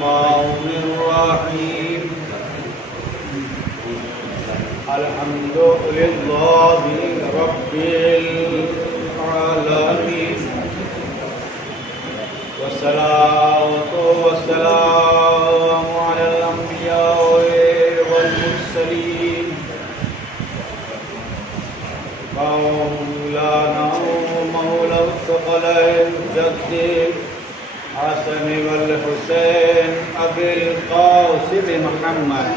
Bismillahirrahmanirrahim. Alhamdulillahi Rabbil Alamin. Wassalatu wassalamu ala al-anbiya'i wal mursalin. Maulana Maula al-Thaqalain Jaddid Hasan wal Husain Abil Qasim Muhammad.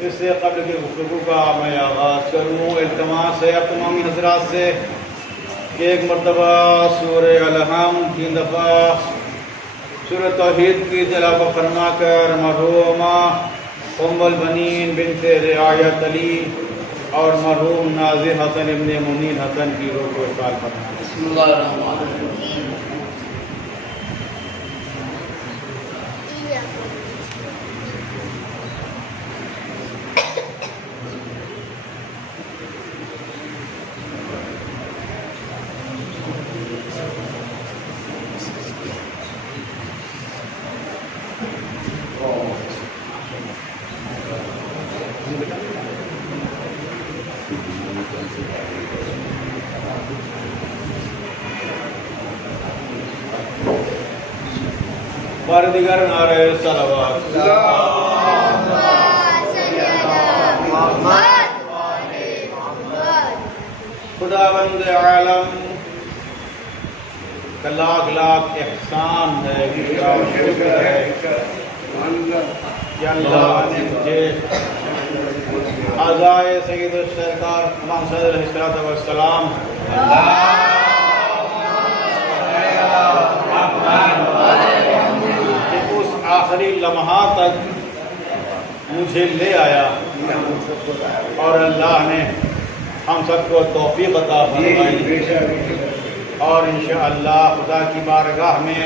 इससे कब्ल की गुफ्तगू का मैं आगाज़ करूँ इल्तमास है अब तमामी हज़रात से कि एक मरतबा सूरह अल-हम्द 3 दफ़ा सूरह तौहीद की तिलावत फरमा कर मरहूमा उम्मुल बनीन बिन्ते रियायत अली और मरहूम नाज़िर हसन इब्ने मुनीर हसन की रूह को इक़बाल फरमाएं। बिस्मिल्लाहिर्रहमानिर्रहीम। बारदिगर नारे सलावत। खुदावंद आलम का लाख लाख एहसान है कि अल्लाह ने मुझे आज़ाए सय्यद सरकार मोहम्मद अलैहिस्सलाम आखिरी लम्हा तक मुझे ले आया और अल्लाह ने हम सबको तौफीक अता फरमाई और इंशाअल्लाह खुदा की बारगाह में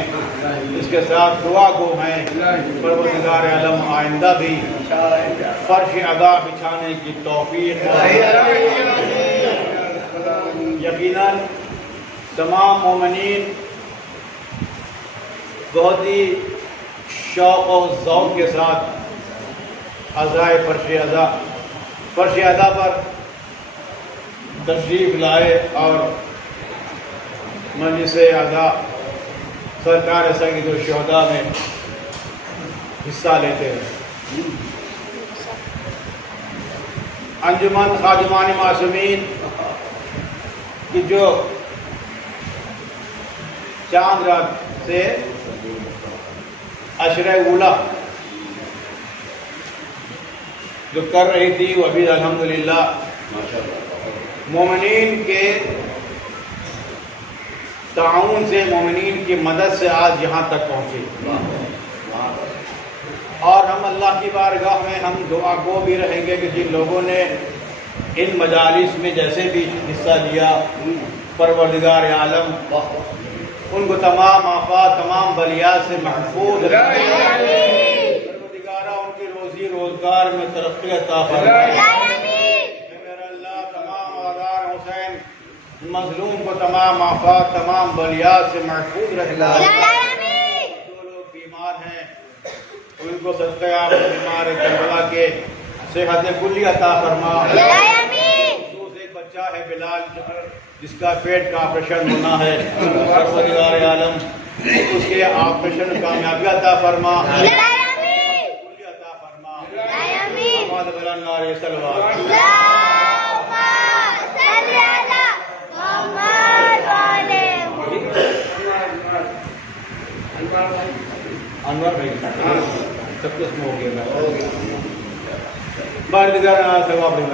इसके साथ दुआ गो हैं परवरदिगार आलम आइंदा भी फर्श अदा बिछाने की तौफीक। यकीनन तमाम मोमिनीन बहुत ही शौक़ और ज़ौक़ के साथ अज़ाए फ़र्श अदा पर तशरीफ़ लाए और मजलिस अदा सरकार सय्यद शुहदा में हिस्सा लेते हैं। अंजुमन खादिमान मासूमीन की जो चांद रात से अशरे उला जो कर रही थी वो अभी अल्हम्दुलिल्लाह मोमिनीन के ताउन से मोमिनीन की मदद से आज यहाँ तक पहुँचे और हम अल्लाह की बारगाह में हम दुआ गो भी रहेंगे कि जिन लोगों ने इन मजालिस में जैसे भी हिस्सा लिया परवरदिगार आलम उनको तमाम आफात तमाम बलियात से महफूज परवरदिगारा उनकी रोजी रोजगार में तरक्की अता फरमाए। मेरा अल्लाह तमाम आज़ार हुसैन मजलूम को तमाम आफात तमाम बलियात से महफूज रखना। जो लोग बीमार हैं उनको सदक़े आमद बीमार करबला के सेहत कुल्ली अता फरमा। एक बच्चा है बिलाल जिसका पेट का ऑपरेशन होना है। परवरदिगार आलम उसके ऑपरेशन कामयाबी अता फरमा, अता फरमा। मोहम्मद बलन्नारे सलवात। अनवर भाई सब कुछ हो गया बारदगार सवाब में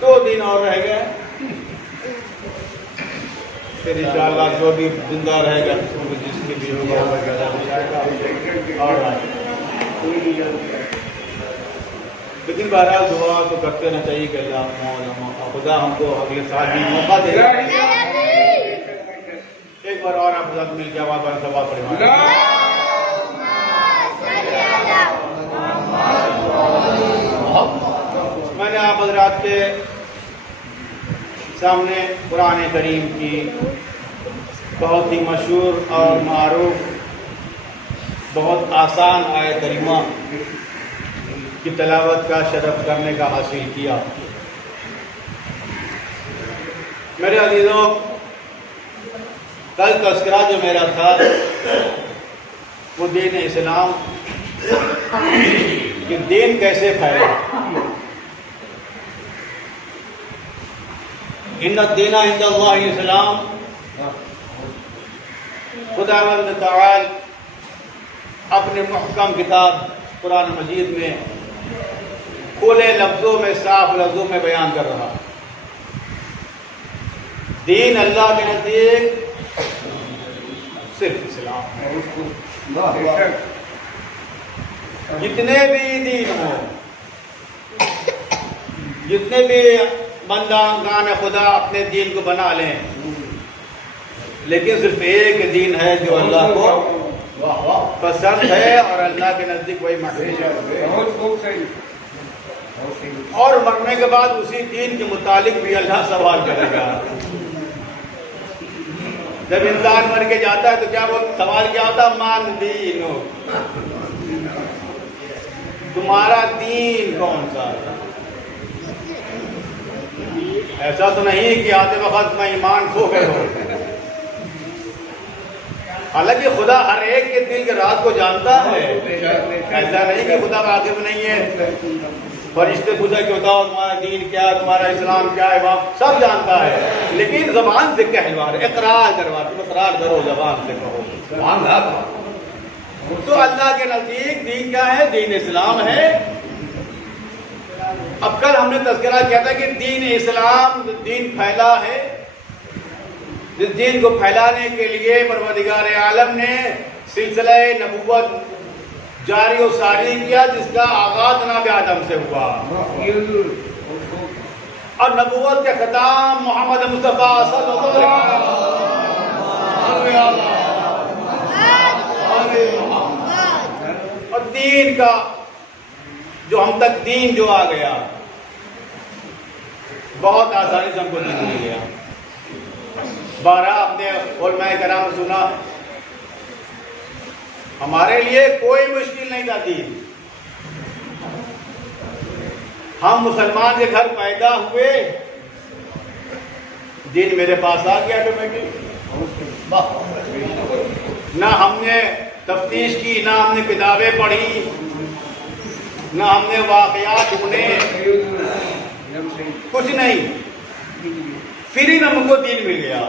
दो दिन और रह गए, फिर इंशाअल्लाह जो भी जिंदा रहेगा जिसके भी होगा और लेकिन बहरहाल दुआ तो करते रहना चाहिए कि अल्लाह खुदा हमको अगले साल भी मौका देगा। एक बार और आप साथ मिल के आवाज पर सवाल पढ़े। मैंने आप हजरात के सामने कुरान करीम की बहुत ही मशहूर और मारूफ बहुत आसान आयत करीमा की तलावत का शरफ करने का हासिल किया। मेरे अजीजों, कल तस्करा जो मेरा था वो दीन इस्लाम कि दीन कैसे फैला। इन्ना दीना इंदल्लाह इस्लाम, खुदावंद तआला अपने मुहकम किताब कुरान मजीद में खुले लफ्जों में साफ लफ्जों में बयान कर रहा। दीन अल्लाह के नजदीक सिर्फ इस्लाम है। जितने भी दीन हो, जितने भी बंदागान खुदा अपने दीन को बना लें, लेकिन सिर्फ एक दीन है जो अल्लाह को पसंद है और अल्लाह के नजदीक वही महबूब है। और मरने के बाद उसी दीन के मुतालिक भी अल्लाह सवाल करेगा। जब इंसान मर के जाता है तो क्या वो सवाल क्या होता है? मान दीन हो, तुम्हारा दीन कौन सा है? ऐसा तो नहीं कि आते वक्त में ईमान खो गए हो। हालांकि खुदा हर एक के दिल के राज को जानता है। ऐसा नहीं कि खुदा वाकिफ नहीं है। फरिश्ते पूछा कि बताओ तुम्हारा दीन क्या है, तुम्हारा इस्लाम क्या है, वहाँ सब जानता है, लेकिन जबान से कहलवा रहे, इकरार करवा, तुम इकरार करो, जबान से कहो। तो अल्लाह के नजदीक दीन क्या है? दीन इस्लाम है। अब कल हमने तज़किरा किया था कि दीन इस्लाम दीन फैला है। इस दीन को फैलाने के लिए परवरदिगार आलम ने सिलसिला नबुव्वत जारी और सारी किया, जिसका आगाज जनाब आदम से हुआ और नबुव्वत का खिताब मोहम्मद मुस्तफा सल्लल्लाहु अलैहि वसल्लम और दीन का जो हम तक दीन जो आ गया बहुत आसानी से हमको दीन मिल गया। 12 अपने उलमाए कराम सुना, हमारे लिए कोई मुश्किल नहीं था दीन। हम मुसलमान के घर पैदा हुए, दीन मेरे पास आ गया ऑटोमेटिक। ना हमने तफ्तीश की, ना हमने किताबें पढ़ी, ना हमने वाकयात ढूंढे, कुछ नहीं, फिर ही हमको दीन मिल गया।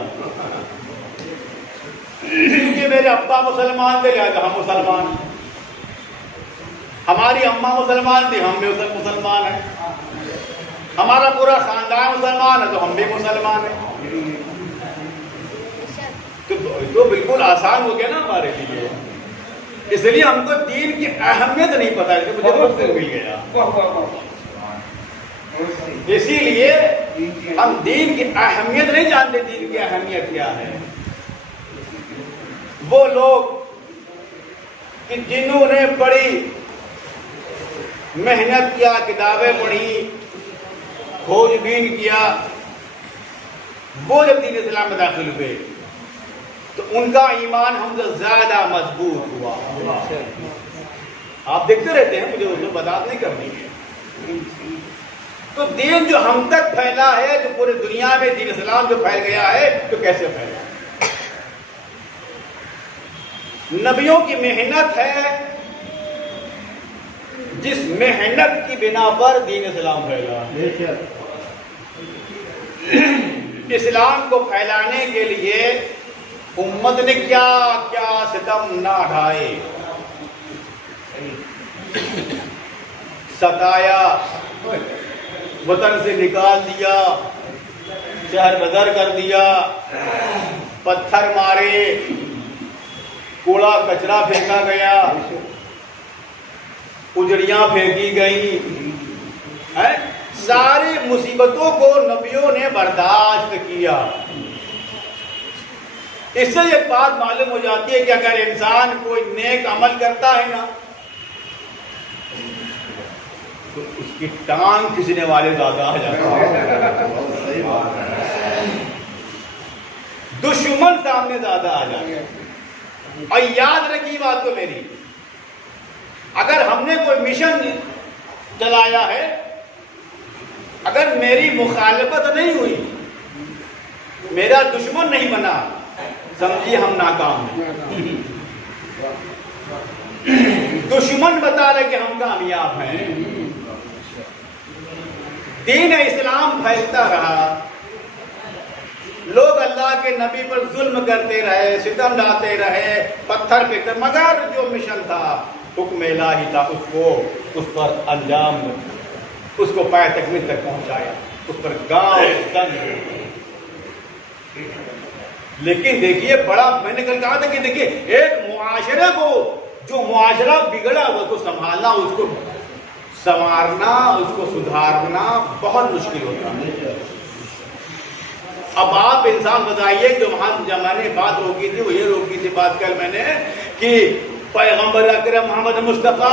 क्योंकि मेरे अब्बा मुसलमान थे, लिहाजा हम मुसलमान, हमारी अम्मा मुसलमान थी, हम भी मुसलमान हैं, हमारा पूरा खानदान मुसलमान है तो हम भी मुसलमान हैं। तो बिल्कुल आसान हो गया ना हमारे लिए। इसलिए हमको दीन की अहमियत नहीं पता, इसलिए मुझे मुझसे मिल गया। इसीलिए हम दीन की अहमियत नहीं जानते। दीन की अहमियत क्या है? वो लोग कि जिन्होंने बड़ी मेहनत किया, किताबें पढ़ी, खोजबीन किया, वो जब दीन इस्लाम में दाखिल हुए तो उनका ईमान हमसे ज्यादा मजबूत हुआ। आप देखते रहते हैं, मुझे उसमें बात नहीं करनी है। तो दीन जो हम तक फैला है, जो पूरी दुनिया में दीन इस्लाम जो फैल गया है, तो कैसे फैला? नबियों की मेहनत है, जिस मेहनत की बिना पर दीन इस्लाम फैला। इस्लाम को फैलाने के लिए उम्मत ने क्या क्या सितम ना ढाए, सताया, वतन से निकाल दिया, शहर बदर कर दिया, पत्थर मारे, कूड़ा कचरा फेंका गया, उजड़ियां फेंकी गई है। सारी मुसीबतों को नबियों ने बर्दाश्त किया। इससे एक बात मालूम हो जाती है कि अगर इंसान कोई नेक अमल करता है ना, तो उसकी टांग खींचने वाले ज्यादा आ जाते हैं, दुश्मन सामने ज्यादा आ जाते हैं। और याद रखिए बात तो मेरी, अगर हमने कोई मिशन चलाया है, अगर मेरी मुखालफत नहीं हुई, मेरा दुश्मन नहीं बना, समझिए हम नाकाम हैं। दुश्मन बता रहे कि हम कामयाब हैं। दीन इस्लाम फैलता रहा, लोग अल्लाह के नबी पर जुल्म करते रहे, सितम डालते रहे, पत्थर फेंकते, मगर जो मिशन था, हुक्म इलाही था, उसको उस पर अंजाम, उसको पाए तकमील तक पहुंचाया, उस पर गांव दंग। लेकिन देखिए, बड़ा मैंने कल कहा था कि देखिए, एक मुआशरे को, जो मुआशरा बिगड़ा हुआ को संभालना, उसको संवारना, उसको सुधारना बहुत मुश्किल होता है। अब आप इंसान बताइए, जो वहां जमाने बात रोकी थी, वो ये रोकी थी बात कल मैंने कि पैगंबर अकरम मोहम्मद मुस्तफा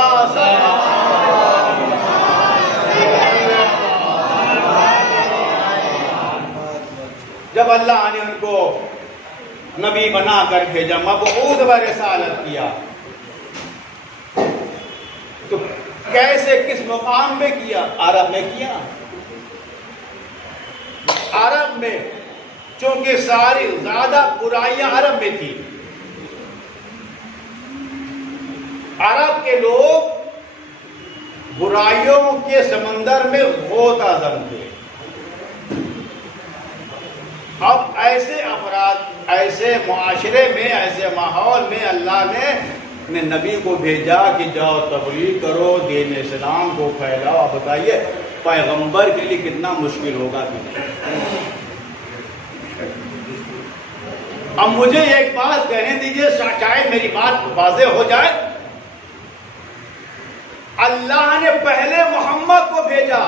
जब अल्लाह ने उनको नबी बना कर भेजा, मबऊद व रिसालत किया, तो कैसे किस मुकाम में किया? अरब में किया। अरब में, क्योंकि सारी ज्यादा बुराइयां अरब में थी। अरब के लोग बुराइयों के समंदर में गोताखोर थे। अब ऐसे अफराद, ऐसे मुआशरे में, ऐसे माहौल में अल्लाह ने नबी को भेजा कि जाओ तबलीग करो, दीन इस्लाम को फैलाओ। आप बताइए, पैगंबर के लिए कितना मुश्किल होगा कि? अब मुझे एक बात कहने दीजिए, शायद मेरी बात वाज़ेह हो जाए। अल्लाह ने पहले मोहम्मद को भेजा,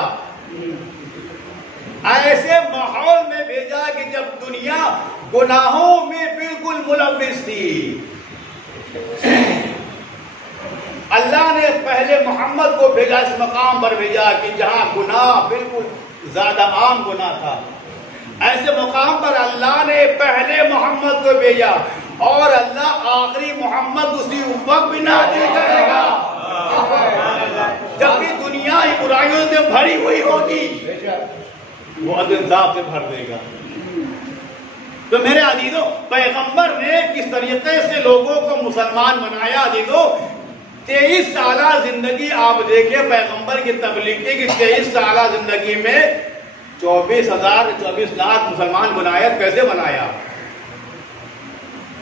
ऐसे माहौल में भेजा कि जब दुनिया गुनाहों में बिल्कुल मुलव्विस थी। अल्लाह ने पहले मोहम्मद को भेजा, इस मकाम पर भेजा कि जहां गुनाह बिल्कुल ज्यादा आम गुनाह था, ऐसे मकाम पर अल्लाह ने पहले मोहम्मद को भेजा। और अल्लाह आखिरी मोहम्मद उसी वक्त भी नाज़िल करेगा जब भी दुनिया ही बुराइयों से भरी हुई होगी, वो इंसाफ से भर देगा। तो मेरे अजीजों, पैगंबर ने किस तरीके से लोगों को मुसलमान बनाया। अजीजों, 23 साल जिंदगी आप देखे पैगंबर की तबलीग की, 23 साल जिंदगी में 24 लाख मुसलमान बनाया। कैसे बनाया?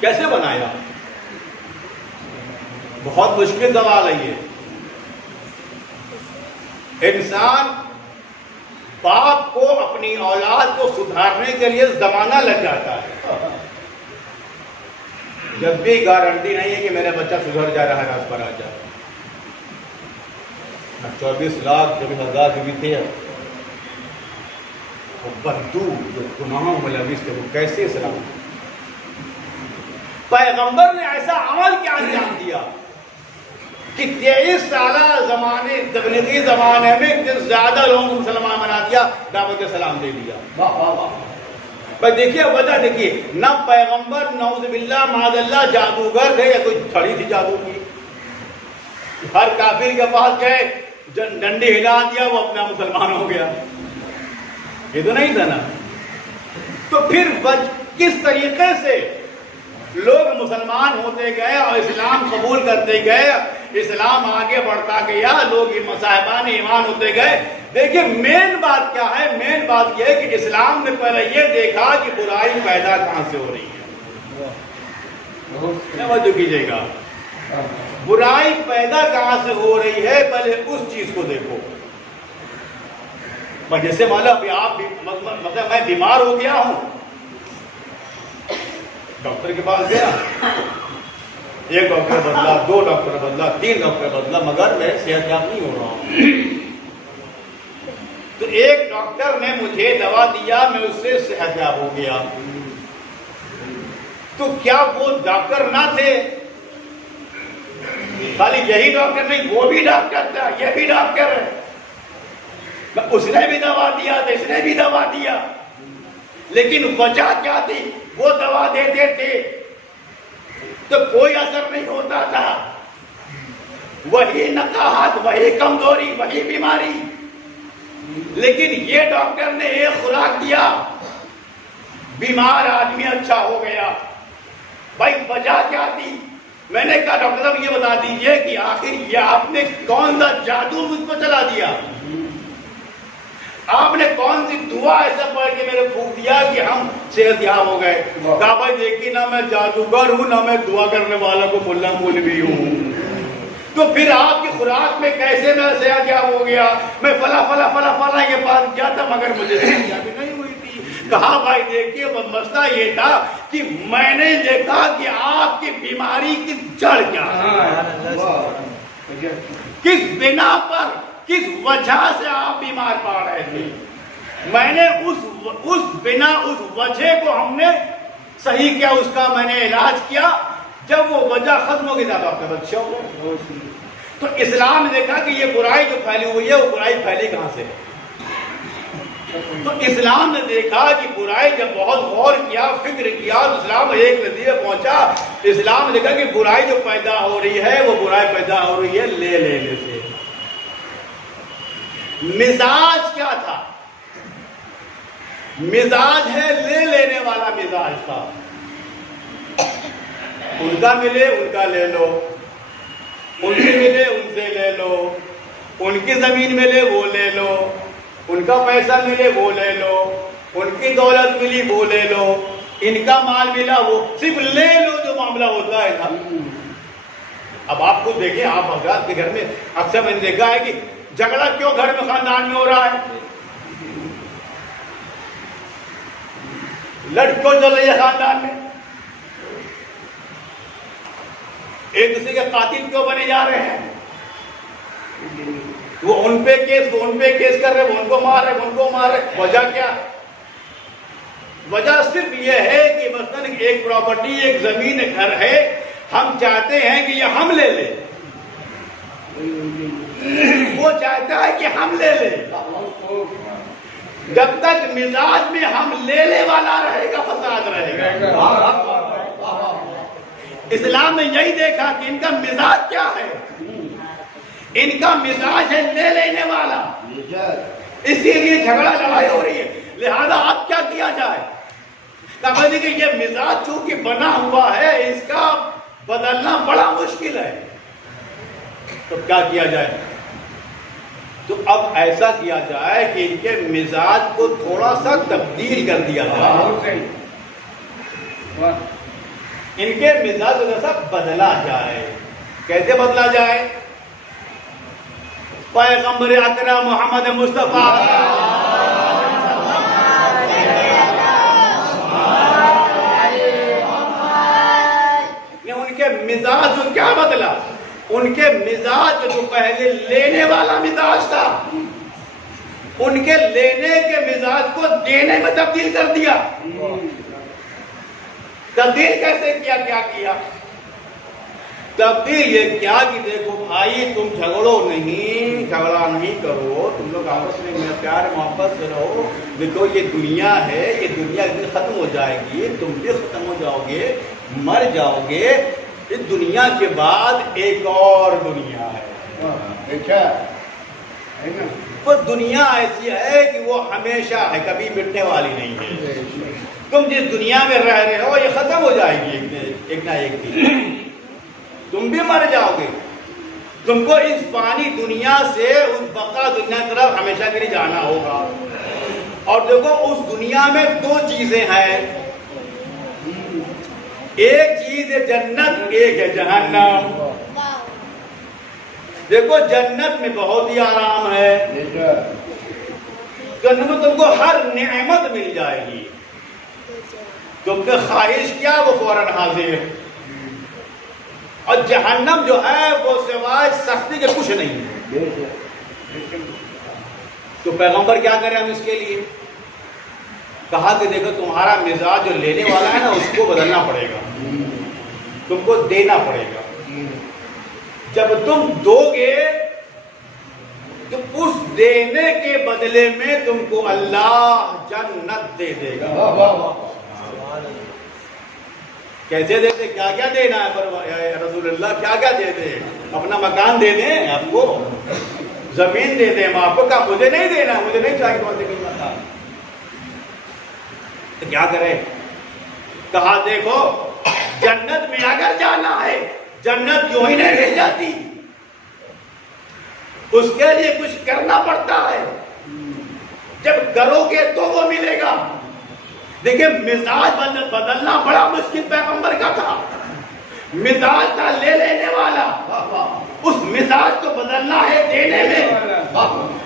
कैसे बनाया? बहुत मुश्किल सवाल है ये। इंसान बाप को अपनी औलाद को सुधारने के लिए जमाना लग जाता है, जब भी गारंटी नहीं है कि मेरा बच्चा सुधर जा रहा है, राज पर आ जाए। 24 लाख 24,000 भी थे, वो बद्दू जो गुनाहों में लविस थे, वो कैसे सलाम? पैगंबर ने ऐसा अमल क्या अंजाम दिया कि 23 साल जमाने, तबलीगी जमाने में इतने ज्यादा लोगों को मुसलमान बना दिया, दावत सलाम दे दिया। वाह वाह वाह। भाई देखिए वजह, देखिए न पैगंबर नौज़ुबिल्लाह माज़अल्लाह जादूगर थे या कोई छड़ी थी जादू की। हर काफिर के पास गए, डंडी हिला दिया, वो अपना मुसलमान हो गया। ये तो नहीं था ना। तो फिर किस तरीके से लोग मुसलमान होते गए और इस्लाम कबूल करते गए, इस्लाम आगे बढ़ता गया, लोग साहिबान ईमान होते गए। देखिए मेन बात क्या है, मेन बात यह है कि इस्लाम ने पहले ये देखा कि बुराई पैदा कहां से हो रही है। समझ कीजिएगा, बुराई पैदा कहां से हो रही है, पहले उस चीज को देखो। जैसे मान लो अभी आप मतलब मैं बीमार हो गया हूं, डॉक्टर के पास गया, एक डॉक्टर बदला, 2 डॉक्टर बदला, 3 डॉक्टर बदला, मगर मैं सेहतयाब नहीं हो रहा हूं। तो एक डॉक्टर ने मुझे दवा दिया, मैं उससे सेहतयाब हो गया। तो क्या वो डॉक्टर ना थे? खाली यही डॉक्टर नहीं, वो भी डॉक्टर था, ये भी डॉक्टर है। उसने भी दवा दिया, इसने भी दवा दिया, लेकिन वजह क्या थी? वो दवा देते थे तो कोई असर नहीं होता था, वही नकाहत, वही कमजोरी, वही बीमारी। लेकिन ये डॉक्टर ने एक खुराक दिया, बीमार आदमी अच्छा हो गया। भाई वजह क्या थी? मैंने कहा डॉक्टर साहब ये बता दीजिए कि आखिर ये आपने कौन सा जादू मुझ पर चला दिया, आपने कौन सी दुआ ऐसा पढ़ के मेरे फूक दिया कि हम सेहतयाब हो गए? कहा भाई देखिए ना, मैं जादूगर हूं ना, मैं दुआ करने वाला को मुल्ला मौलवी हूं। तो फिर आपकी खुराक में कैसे मैं सेहतयाब हो गया? मैं फला फला फला फला ये बात किया था, मगर मुझे सेहतयाबी नहीं हुई थी। कहा भाई देखिए मसला ये था कि मैंने देखा कि आपकी बीमारी की जड़ क्या है, किस बिना पर, किस वजह से आप बीमार पड़ रहे थे। मैंने उस बिना, उस वजह को हमने सही किया, उसका मैंने इलाज किया। जब वो वजह खत्म हो गई तब आपके बच्चे हो गए। तो इस्लाम ने देखा कि ये बुराई जो फैली हुई है, वो बुराई फैली कहां से? तो इस्लाम ने देखा कि बुराई, जब बहुत गौर किया, फिक्र किया, तो इस्लाम एक नतीजे पहुंचा। इस्लाम ने देखा कि बुराई जो पैदा हो रही है, वो बुराई पैदा हो रही है ले लेने से। मिजाज क्या था? मिजाज है ले लेने वाला मिजाज था। उनका मिले उनका ले लो, उनसे मिले उनसे ले लो, उनकी जमीन मिले वो ले लो, उनका पैसा मिले वो ले लो, उनकी दौलत मिली वो ले लो, इनका माल मिला वो, सिर्फ ले लो जो मामला होता है ना। अब आप खुद देखें, आप हजरात के घर में अक्सर मैंने देखा है कि झगड़ा क्यों घर में, खानदान में हो रहा है, लड़ क्यों चल रही है खानदान में, एक दूसरे के कातिल क्यों बने जा रहे हैं, वो उन पे केस, वो उन पे केस कर रहे, वो उनको मार रहे, वो उनको मार रहे। वजह क्या? वजह सिर्फ ये है कि मसलन एक प्रॉपर्टी, एक जमीन, एक घर है, हम चाहते हैं कि ये हम ले ले, वो चाहता है कि हम ले ले। जब तक मिजाज में हम ले वाला रहेगा, फसाद रहेगा। इस्लाम ने यही देखा कि इनका मिजाज क्या है, इनका मिजाज है ले लेने वाला, इसीलिए झगड़ा लड़ाई हो रही है। लिहाजा अब क्या किया जाए? कहा कि ये मिजाज चूंकि बना हुआ है, इसका बदलना बड़ा मुश्किल है, तो क्या किया जाए? तो अब ऐसा किया जाए कि इनके मिजाज को थोड़ा सा तब्दील कर दिया जाए, इनके मिजाज को जैसा बदला जाए। कैसे बदला जाए? पैगंबर अकरम मोहम्मद मुस्तफा ने उनके मिजाज को क्या बदला? उनके मिजाज जो पहले लेने वाला मिजाज था, उनके लेने के मिजाज को देने में तब्दील कर दिया। तब्दील कैसे किया? क्या किया? तब्दील ये क्या कि देखो भाई, तुम झगड़ो नहीं, झगड़ा नहीं करो, तुम लोग आपस में मेरा प्यार मोहब्बत से रहो। देखो ये दुनिया है, ये दुनिया एक दिन खत्म हो जाएगी, तुम भी खत्म हो जाओगे, मर जाओगे। इस दुनिया के बाद एक और दुनिया है, देखा है ना? वो दुनिया ऐसी है कि वो हमेशा है, कभी मिटने वाली नहीं है। तुम जिस दुनिया में रह रहे हो ये खत्म हो जाएगी एक ना एक दिन, तुम भी मर जाओगे। तुमको इस फानी दुनिया से उस बका दुनिया की तरफ हमेशा के लिए जाना होगा। और देखो उस दुनिया में दो चीजें हैं, एक चीज है जन्नत, एक है जहन्नम। देखो जन्नत में बहुत ही आराम है, जन्नत में तुमको हर नेमत मिल जाएगी, तुमने ख्वाहिश किया वो फौरन हाजिर। और जहन्नम जो है वो सिवाय सख्ती के कुछ नहीं है। तो पैगंबर क्या करें हम इसके लिए? कहा कि देखो तुम्हारा मिजाज जो लेने वाला है ना उसको बदलना पड़ेगा, तुमको देना पड़ेगा। जब तुम दोगे तो उस देने के बदले में तुमको अल्लाह जन्नत दे देगा। कैसे देते, क्या क्या देना है पर रसूलुल्लाह, क्या क्या दे दे? अपना मकान दे दें आपको, जमीन दे दें आपको, क्या मुझे नहीं देना, मुझे नहीं चाहिए तुम्हारे कोई मकान। तो क्या करें? कहा देखो जन्नत में अगर जाना है, जन्नत यूं ही नहीं रह जाती, उसके लिए कुछ करना पड़ता है। जब करोगे तो वो मिलेगा। देखिए मिजाज बदलना बड़ा मुश्किल पैगंबर का था। मिजाज था ले लेने वाला, उस मिजाज को बदलना है देने में।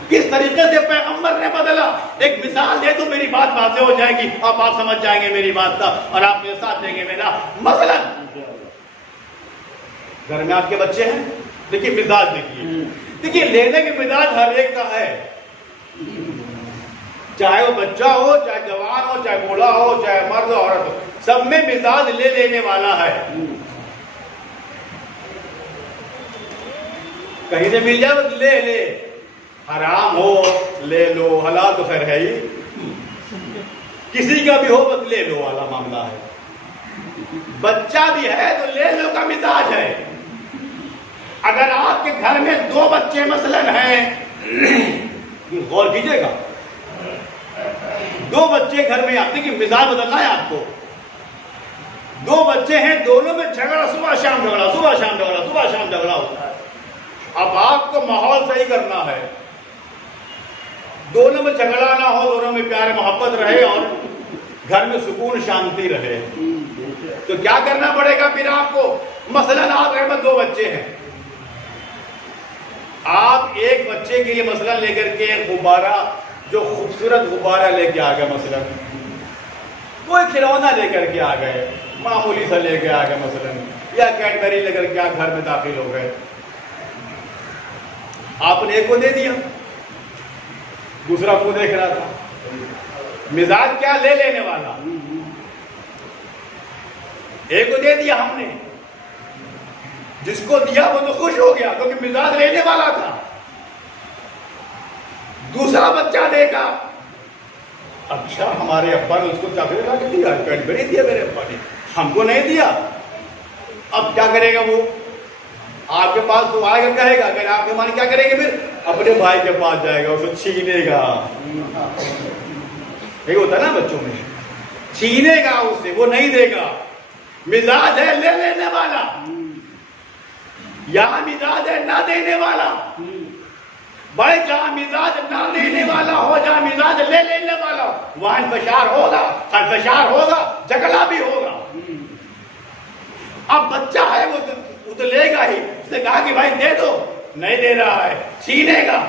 किस तरीके से पैगंबर ने बदला? एक मिसाल दे तो मेरी बात वाज़ेह हो जाएगी, आप समझ जाएंगे मेरी बात का और आप मेरे साथ देंगे मेरा। मसलन घर में आपके बच्चे हैं, देखिए मिजाज देखिए लेने के मिजाज हर एक का है, चाहे वो बच्चा हो, चाहे जवान हो, चाहे बूढ़ा हो, चाहे मर्द औरत हो, सब में मिजाज ले लेने वाला है। कहीं से मिल जाए तो ले ले, हराम हो ले लो, हलाल तो खैर है ही, किसी का भी हो बस ले लो वाला मामला है। बच्चा भी है तो ले लो का मिजाज है। अगर आपके घर में दो बच्चे मसलन हैं, गौर कीजिएगा, दो बच्चे घर में आते कि मिजाज बदलना है आपको। दो बच्चे हैं, दोनों में झगड़ा, सुबह शाम झगड़ा, सुबह शाम झगड़ा, सुबह शाम झगड़ा होता है। अब आपको माहौल सही करना है, दोनों में झगड़ा ना हो, दोनों में प्यार मोहब्बत रहे और घर में सुकून शांति रहे। तो क्या करना पड़ेगा फिर आपको? मसलन आप घर में दो बच्चे हैं, आप एक बच्चे के लिए मसलन लेकर के गुब्बारा, जो खूबसूरत गुब्बारा लेके आ गए, मसलन कोई खिलौना लेकर के आ गए, मामूली सा लेके आ गए मसलन, या कैडबरी लेकर के घर में दाखिल हो गए। आपने एक को दे दिया, दूसरा को देख रहा था। मिजाज क्या? ले लेने वाला। एक को दे दिया हमने, जिसको दिया वो तो खुश हो गया क्योंकि मिजाज लेने वाला था। दूसरा बच्चा देखा, अच्छा हमारे अब्बा ने उसको चॉकलेट ला के दिया, कैडबरी दिया मेरे अब्बा ने, हमको नहीं दिया। अब क्या करेगा वो? आपके पास तो आएगा, कहेगा, अगर आपके माने क्या करेंगे फिर? अपने भाई के पास जाएगा, उसको छीनेगा। ये होता ना बच्चों में, छीनेगा उससे, वो नहीं देगा। मिजाज है ले लेने वाला, या मिजाज है ना देने वाला। भाई जहां मिजाज ना देने वाला हो, जहां मिजाज ले लेने वाला हो, वहां इंतशार होगा, खरफशार होगा, झगड़ा भी होगा। अब बच्चा है वो तो लेगा ही, उसने कहा कि भाई दे दो, नहीं दे रहा है, छीनेगा,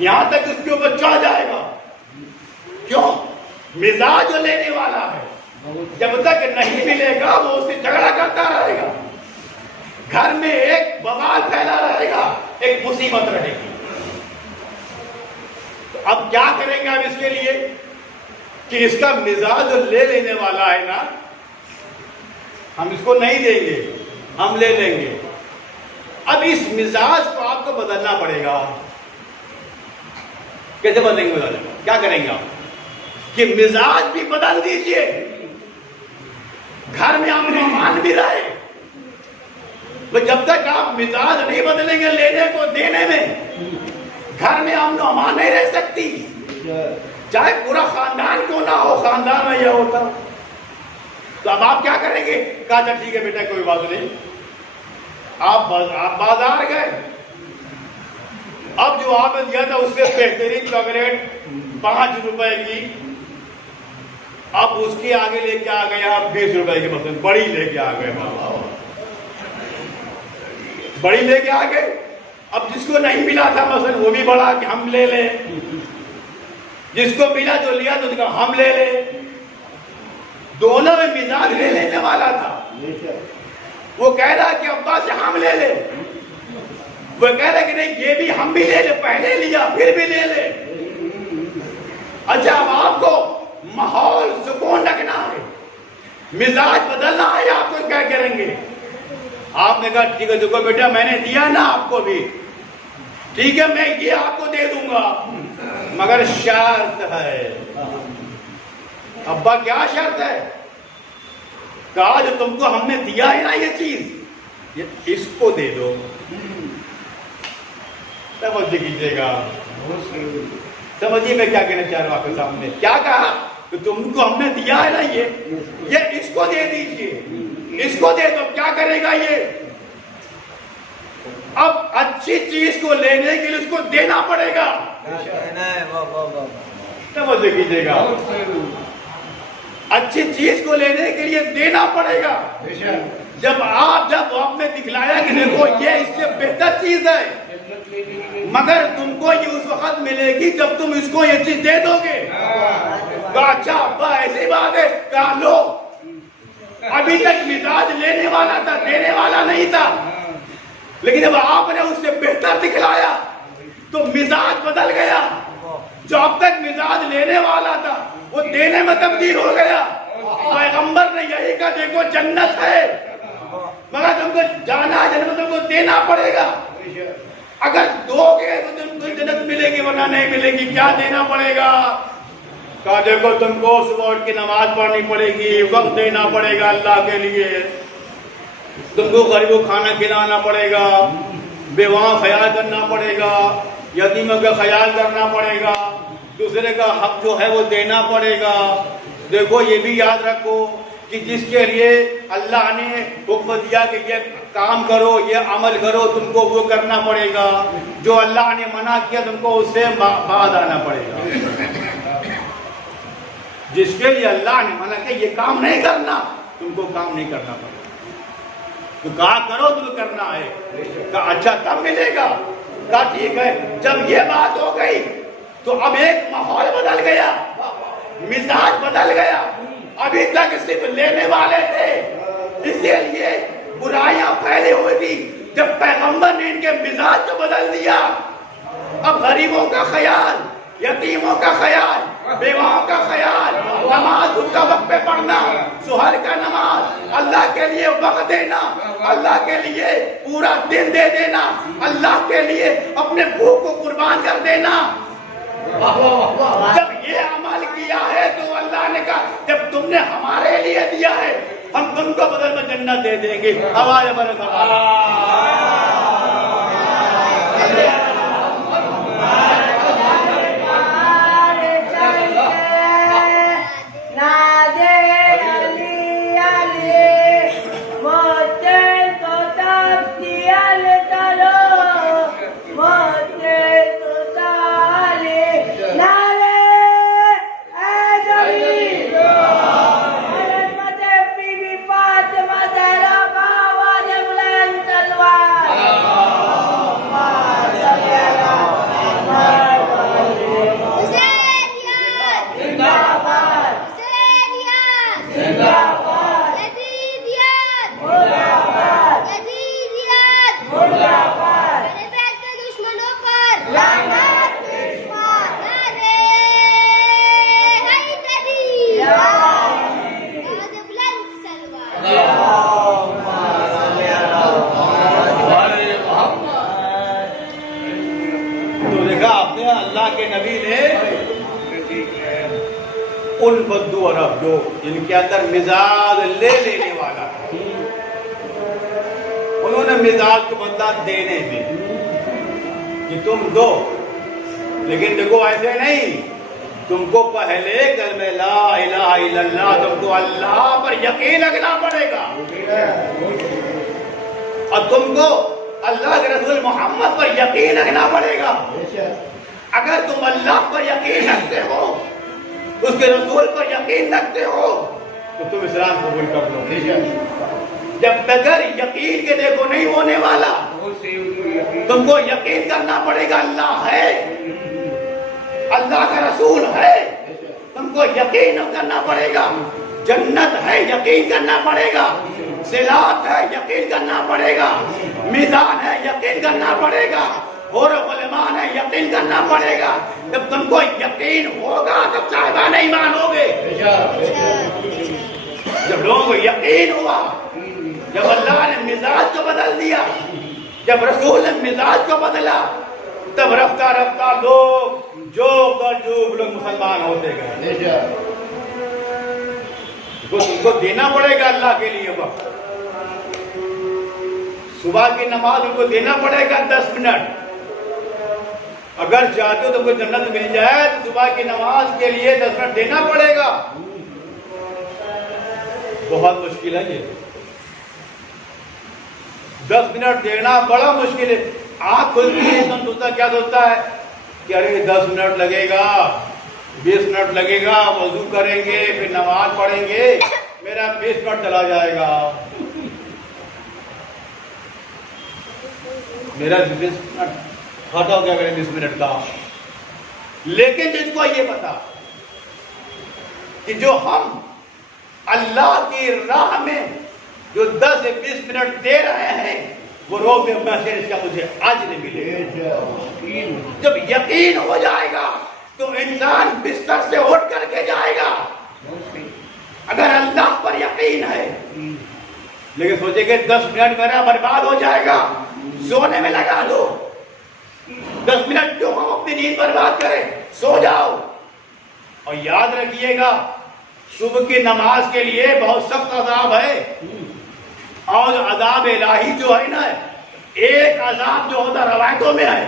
यहां तक उसके ऊपर चढ़ जाएगा। क्यों? मिजाज जो लेने वाला है, जब तक नहीं मिलेगा वो उससे झगड़ा करता रहेगा, घर में एक बवाल फैला रहेगा, एक मुसीबत रहेगी। तो अब क्या करेंगे हम इसके लिए कि इसका मिजाज जो ले लेने वाला है ना, हम इसको नहीं देंगे, हम ले लेंगे। अब इस मिजाज को आपको बदलना पड़ेगा। कैसे बदलेंगे? बदलेंगे क्या करेंगे आप कि मिजाज भी बदल दीजिए, घर में आप मेहमान भी रहे। तो जब तक आप मिजाज नहीं बदलेंगे लेने को देने में, घर में अमन अमान नहीं रह सकती, चाहे पूरा खानदान क्यों ना हो, खानदान में यह होता। तो अब आप क्या करेंगे? कहा था ठीक है बेटा कोई बात नहीं, आप बाजार गए, अब जो आपने दिया था उससे बेहतरीन चॉकलेट 5 रुपए की, अब उसके आगे लेके आ गए आप 20 रुपए की मसलन बड़ी लेके आ गए, बड़ी लेके आ गए। अब जिसको नहीं मिला था मसलन वो भी बड़ा कि हम ले ले, जिसको मिला जो लिया तो उसका हम ले ले, दोनों में मिजाज ले लेने वाला था। वो कह रहा कि अब्बा से हम ले ले, वो कह रहा कि नहीं ये भी हम भी ले ले, पहले लिया फिर भी ले ले। अच्छा अब आपको माहौल सुकून रखना है, मिजाज बदलना है, आपको क्या करेंगे? आपने कहा ठीक है देखो बेटा मैंने दिया ना आपको भी, ठीक है मैं ये आपको दे दूंगा, मगर शर्त है। अब्बा क्या शर्त है? कहा जो तुमको हमने दिया है ना ये चीज, ये इसको दे दो। समझ लीजिएगा, समझिए मैं क्या कहना चाह रहा हूं आपके सामने। क्या कहा? तो तुमको हमने दिया है ना ये इसको दे दीजिए, इसको दे दो। क्या करेगा ये? अब अच्छी चीज को लेने के लिए उसको देना पड़ेगा। समझ लीजिएगा, अच्छी चीज को लेने के लिए देना पड़ेगा। जब आपने दिखलाया कि देखो ये इससे बेहतर चीज है, मगर तुमको ये उस वक्त मिलेगी जब तुम इसको ये चीज दे दोगे। अच्छा अब्बा ऐसी बात है, कहा लो, अभी तक मिजाज लेने वाला था, देने वाला नहीं था, लेकिन जब आपने उससे बेहतर दिखलाया तो मिजाज बदल गया। जो अब तक मिजाज लेने वाला था वो देने में तब्दील हो गया। पैगंबर ने यही कहा देखो जन्नत है, मगर तुमको जाना जन्नत तुमको देना पड़ेगा। अगर दोगे तो तुमको जन्नत मिलेगी, वरना नहीं मिलेगी। क्या देना पड़ेगा? कहा देखो तुमको सुबह उठ के नमाज पढ़नी पड़ेगी, वक्त देना पड़ेगा अल्लाह के लिए, तुमको गरीबों को खाना खिलाना पड़ेगा, बेवाओं ख्याल करना पड़ेगा, यतीमों का ख्याल करना पड़ेगा, दूसरे का हक जो है वो देना पड़ेगा। देखो ये भी याद रखो कि जिसके लिए अल्लाह ने हुक्म दिया कि ये काम करो, ये अमल करो, तुमको वो करना पड़ेगा। जो अल्लाह ने मना किया तुमको उससे बाद आना पड़ेगा। जिसके लिए अल्लाह ने मना किया ये काम नहीं करना, तुमको काम नहीं करना पड़ेगा। तो कहा करो तुमको करना है। कहा अच्छा तब मिलेगा। कहा ठीक है। जब ये बात हो गई तो अब एक माहौल बदल गया, मिजाज बदल गया। अभी तक सिर्फ लेने वाले थे, इसीलिए बुराइयां फैली हुई थी। जब पैगंबर ने इनके मिजाज को बदल दिया, अब गरीबों का ख्याल, यतीमों का ख्याल, बेवाओं का ख्याल, नमाज उनका वक्त पे पढ़ना, सुहर का नमाज, अल्लाह के लिए वक्त देना, अल्लाह के लिए पूरा दिन दे देना, अल्लाह के लिए अपने भूख को कुर्बान कर देना। जब ये अमल किया है तो अल्लाह ने कहा जब तुमने हमारे लिए दिया है हम तुमको बदल में जन्नत दे देंगे। हवाए अल्लाह के नबी ने उन बद्दू अरब लोग जिनके अंदर मिजाज ले लेने वाला है, उन्होंने मिजाज को बदला देने में कि तुम दो लेकिन देखो ऐसे नहीं, तुमको पहले कलमे ला इलाहा इल्लल्लाह, तुमको अल्लाह पर यकीन रखना पड़ेगा और तुमको अल्लाह के रसूल मोहम्मद पर यकीन रखना पड़ेगा। अगर तुम अल्लाह पर यकीन रखते हो, उसके रसूल पर यकीन रखते हो, तो तुम इस्लाम कबूल कर लो। जब बगैर यकीन के देखो नहीं होने वाला, तुमको यकीन करना पड़ेगा अल्लाह है, अल्लाह का रसूल है, तुमको यकीन करना पड़ेगा। जन्नत है, यकीन करना पड़ेगा। सिरात है, यकीन करना पड़ेगा। मीज़ान है, यकीन करना पड़ेगा। और उलमान है, यकीन करना पड़ेगा। जब तुमको यकीन होगा तब साहिबान ईमान होगे। जब लोगों को यकीन हुआ, जब अल्लाह ने मिजाज को बदल दिया, जब रसूल ने मिजाज को बदला, तब रफ्ता रफ्ता लोग जो लोग मुसलमान होते गए। तुमको देना पड़ेगा अल्लाह के लिए वक्त। सुबह की नमाज उनको देना पड़ेगा 10 मिनट। अगर चाहते हो तुमको जन्नत मिल जाए तो सुबह की नमाज के लिए 10 मिनट देना पड़ेगा। बहुत मुश्किल है ये, 10 मिनट देना बड़ा मुश्किल है। आँख खुलती है तो सोचता, क्या सोचता है कि अरे 10 मिनट लगेगा, 20 मिनट लगेगा, वजू करेंगे फिर नमाज पढ़ेंगे, मेरा 20 मिनट चला जाएगा, मेरा 20 मिनट खाता हो क्या करें 20 मिनट का। लेकिन जिसको ये पता कि जो हम अल्लाह की राह में जो 10 से 20 मिनट दे रहे हैं, वो रोज में पैसे इसका मुझे आज नहीं मिलेगा। जब यकीन हो जाएगा तो इंसान बिस्तर से उठ करके जाएगा, अगर अल्लाह पर यकीन है। लेकिन सोचेंगे 10 मिनट मेरा बर्बाद हो जाएगा, सोने में लगा दो। 10 मिनट क्यों हम अपनी नींद बर्बाद करें, सो जाओ। और याद रखिएगा, सुबह की नमाज के लिए बहुत सख्त अजाब है। और अजाब इलाही जो है ना, एक अजाब जो होता रवायतों में है,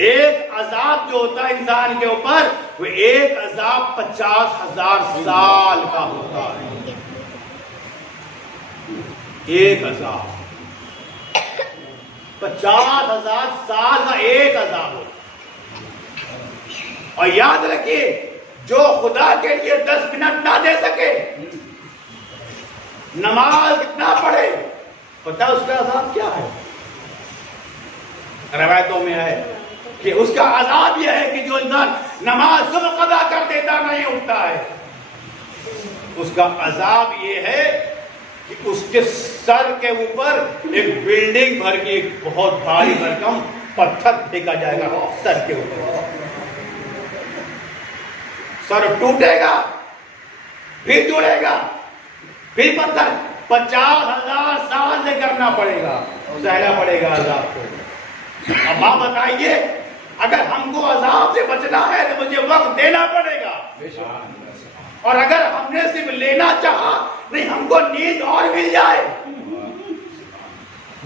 एक अजाब जो होता है इंसान के ऊपर, वो एक अजाब 50,000 साल का होता है। एक अजाब 50,000 साल का एक अजाब होता। और याद रखिए, जो खुदा के लिए 10 मिनट ना दे सके, नमाज कितना पढ़े, पता उसका अजाब क्या है? रवायतों में है कि उसका अजाब यह है कि जो इंसान नमाज सुबह कदा कर देता नहीं उठता है, उसका अजाब यह है कि उसके सर के ऊपर एक बिल्डिंग भर की एक बहुत भारी भरकम पत्थर फेंका जाएगा सर के ऊपर। सर टूटेगा, फिर जुड़ेगा, फिर पत्थर 50,000 साल से करना पड़ेगा, सहना पड़ेगा अजाब को। अब आप बताइए, अगर हमको अजाब से बचना है तो मुझे वक्त देना पड़ेगा। और अगर हमने सिर्फ लेना चाहा, नहीं हमको नींद और मिल जाए,